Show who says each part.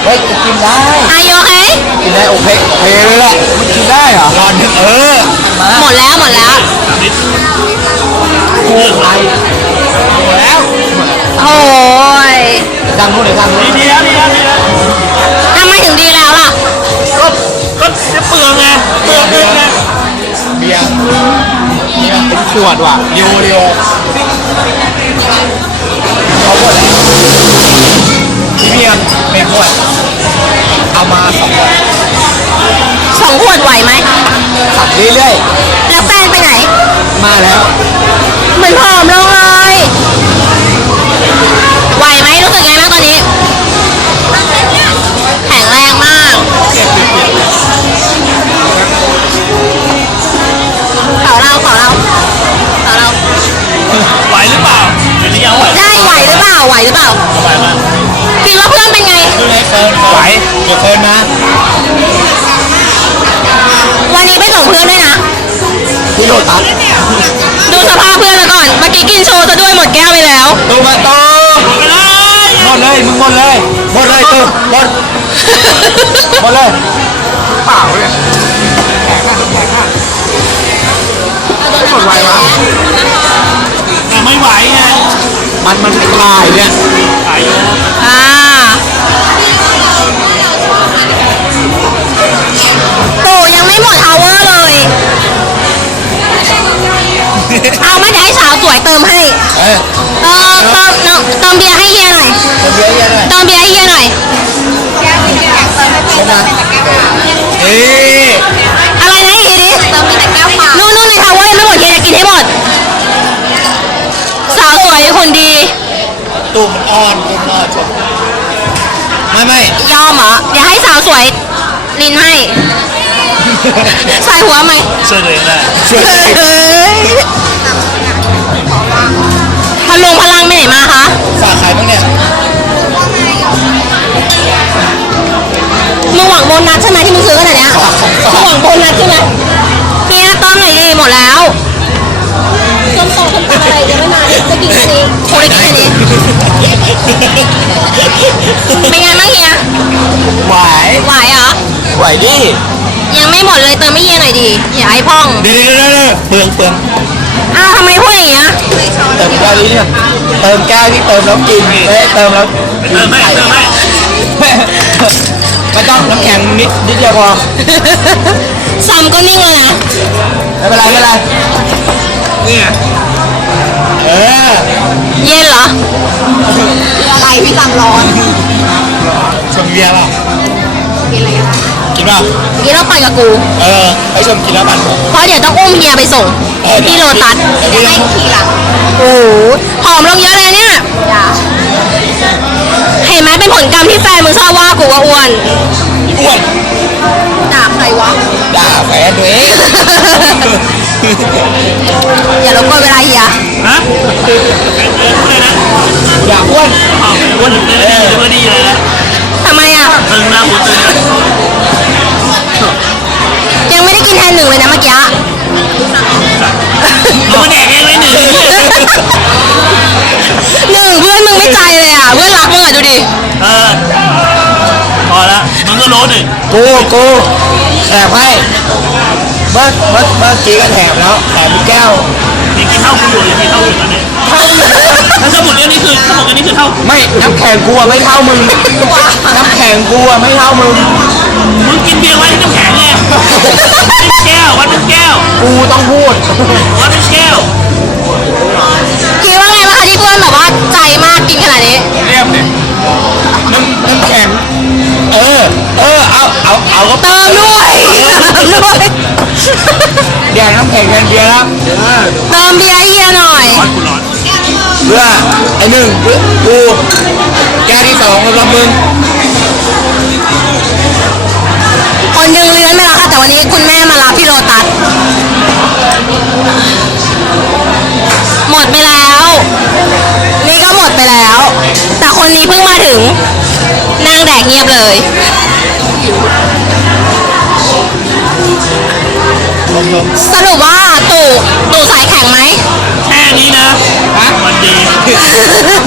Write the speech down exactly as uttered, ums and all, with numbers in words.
Speaker 1: เฮ้ยกินได้
Speaker 2: อายุโอเค
Speaker 1: กินได้โอเคโอเคเลยแหละมันกินได้เหรอรอนเออ
Speaker 2: หมดแล้วหมดแล้ว
Speaker 1: โอ้ยหมดแล้ว
Speaker 2: โอ้ย
Speaker 1: ดังนู้นเลยดังนู้น
Speaker 3: ดีแล้วดีแล้วดีแล้ว
Speaker 2: ทำไมถึงดีแล้วล่ะ
Speaker 3: ก็ก็จะเปลืองไงเปลืองเปลืองไง
Speaker 1: เบียร์นี่มันเป็นขวดว่ะเรียวเรียวเขาขวดอะไรเบียร์เป็นขวดเอามาสองขวด
Speaker 2: สองขวดไหวไหม
Speaker 1: ขับเรื่อย
Speaker 2: แล้วแฟนไปไหน
Speaker 1: ๆมาแล้ว
Speaker 2: เหมือนผอมลงเลยไหวไหมรู้สึกไงบ้างตอนนี้แข็งแรงมากเข่าเราเข่าเราเข่าเรา
Speaker 3: ไหวหรือเปล่าเดี๋ยวนี้ยังไหว
Speaker 2: ได้ไหวหรือเปล่าไหวหรือเปล่า
Speaker 3: สบายมาก
Speaker 2: คิดว่าเพื่อนเป็นไง
Speaker 1: คือไอ้เฟิร์นไหวเดี๋ยวเฟิร์นมา
Speaker 2: วันนี้ไปส่งเพื่อนด้วยนะ
Speaker 1: ที่โลตัส
Speaker 2: ดูสภาพเพื่อนแล้วก่อน เมื่อกี้กินโชว์ซะด้วยหมดแก้วไปแล้ว
Speaker 1: ตูมาโตหมดเลยมึงหมดเลยหมดเลยตูหมดหมดเลยเปล่าเนี่ยแข็งอ่ะแข็งอ่ะหมดไววะ
Speaker 3: แต่ไม่ไหวไง
Speaker 1: มันมันเป็นลายเนี่ย
Speaker 3: ขายอยู่
Speaker 2: อ่าตู่ยังไม่หมดเอาเวอร์เลย เอามาเดี๋ยวให้สาวสวยเติมให้
Speaker 1: เออ
Speaker 2: เออเติมเนาะเติมเบียร์ให้เฮียหน่อย
Speaker 1: คนเยอะแยะเลย
Speaker 2: เติมเบียร์ให้เฮียหน่อย
Speaker 1: ใช่ไหมเอ๊ะ
Speaker 2: อะไรนะอีกทีดิเติมมีแต่แก้วเปล่านู่นนู่นในทาวเวอร์ยังไม่หมดเฮียจะกินให้หมด สาวสวยหุ่นดี
Speaker 1: ตูมันอ่อนตูมันอ่อนชมไม่ไม่
Speaker 2: ยอมเหรอ เดี๋ยวให้สาวสวยลินให้ ใส่หัวไหม
Speaker 3: ช่วยตัวเองได้
Speaker 1: ช่วย
Speaker 2: เฮ้ยพลุงพลังไปไหนมาคะ
Speaker 1: ฝากใครบ้างเนี่ย
Speaker 2: มึงหวังโบนัสใช่ไหมที่มึงซื้อขนาดเนี้ยมึงหวังโบนัสใช่ไหมเฮียเติมหน่อยดิหมดแล้วส้มโตส้มตำอะไรยังไม่มาจะกินแค่นี้โอ้ยกินแค่นี้เป็นไงบ้างเฮีย
Speaker 1: ไหว
Speaker 2: ไหวเหรอ
Speaker 1: ไหวดิ
Speaker 2: ยังไม่หมดเลยเติมไม่เฮียหน่อยดิอย่าให้พ่อง
Speaker 1: เดี๋ยวเดี๋ยวเดี๋ยวเปลืองเปลือง
Speaker 2: อ้าวทำไมพูดอย่างเงี้ย
Speaker 1: เติมแก้วนี้เนี่ยเติมแก้วที่เติมแล้วกินเฮ้ยเติมแล้ว
Speaker 3: เติมให้เติมให้
Speaker 1: ไม่ต้องน้ำแข็งนิดนิดเดียวพอ
Speaker 2: ซัมก็นิ่งเลยนะ
Speaker 1: ไม่เป็นไรไม่เป็นไรนี่ไงเออ
Speaker 2: เย็นเหรออะไรพี่ซัมร้อน
Speaker 1: ชมเบียร์เปล่ากินเปล่า
Speaker 2: กินแล้วไปกับกู
Speaker 1: เออไปชมกินแล้วกัน
Speaker 2: เพราะเดี๋ยวต้องอุ้มเฮียไปส่งที่โลตัส
Speaker 1: จะให้ขี่หลัง
Speaker 2: โอ้โหผอมลงเยอะเลยเนี่ยเห็นไหมเป็นผลกรรมที่แฟนมึงชอบว่ากูว่าอ้วน
Speaker 1: อ้วน
Speaker 2: ด่าใครวะ
Speaker 1: ด่าแฟนตัวเอง
Speaker 2: อย่ารบกวนเวลาเฮีย
Speaker 3: ฮะเออพูดเลยนะ
Speaker 1: อย่าอ้วน
Speaker 3: อ้าวอ้วนเลยนะเพื่อดีเลยนะ
Speaker 2: ทำไมอ่ะ
Speaker 3: ตึงหน้าหัวตึงนะ
Speaker 2: ยังไม่ได้กินแทนหนึ่งเลยนะเมื่อกี้
Speaker 3: เอามาแดกเองเลยหนึ่ง
Speaker 2: หนึ่งเพื่อนมึงไม่ใจเลยอ่ะเพื่อนรักมึงอ่ะดูดิ
Speaker 3: เออพอละมึงก็รู้หนึ่ง
Speaker 1: กูกูแถมให้เมื่อเมื่อเมื่อกี้ก็แถมแล้วแถมแก้ว
Speaker 3: ยังกินเท่ากูอยู่ยังกินเท่าอยู่ตอนนี้ถ้าสมุดอันนี้คือสมุดอันนี้คือเท่า
Speaker 1: ไม่น้ำแข็งกูอะไม่เท่ามึงน้ำแข็งกูอะไม่เท่ามึง
Speaker 3: มึงกินเบียร์ไว้ที่น้ำแข็งไงเป็นแก้ววัดเป็นแก้ว
Speaker 1: กูต้องพูด
Speaker 3: วัดเป็นแก้ว
Speaker 2: คิดว่าไงบ้างคะที่เพื่อนแบบว่าใจมากกินขนาดนี้
Speaker 1: เรียบเนี่ยน้ำน้ำแข็งเออเออเอาเอาเอาก็
Speaker 2: เติมด้วยเติมด้วย
Speaker 1: แดกน้ำแข็งกันเบียร์แล้ว
Speaker 2: เติมเบียร์ให้เฮียหน่อย
Speaker 3: ร้อนกูร้อน
Speaker 1: เพื่อไอ้หนึ่งเพื่อกูแก้วที่สองสำหรับมึง
Speaker 2: คนหนึ่งเลื้อนไปแล้วค่ะแต่วันนี้คุณแม่มารับที่โลตัสหมดไปแล้ว นี่ก็หมดไปแล้ว แต่คนนี้เพิ่งมาถึงนั่งแดกเงียบเลย สรุปว่าตู่ตู่สายแข็งไหม
Speaker 3: แค่นี้นะมันดี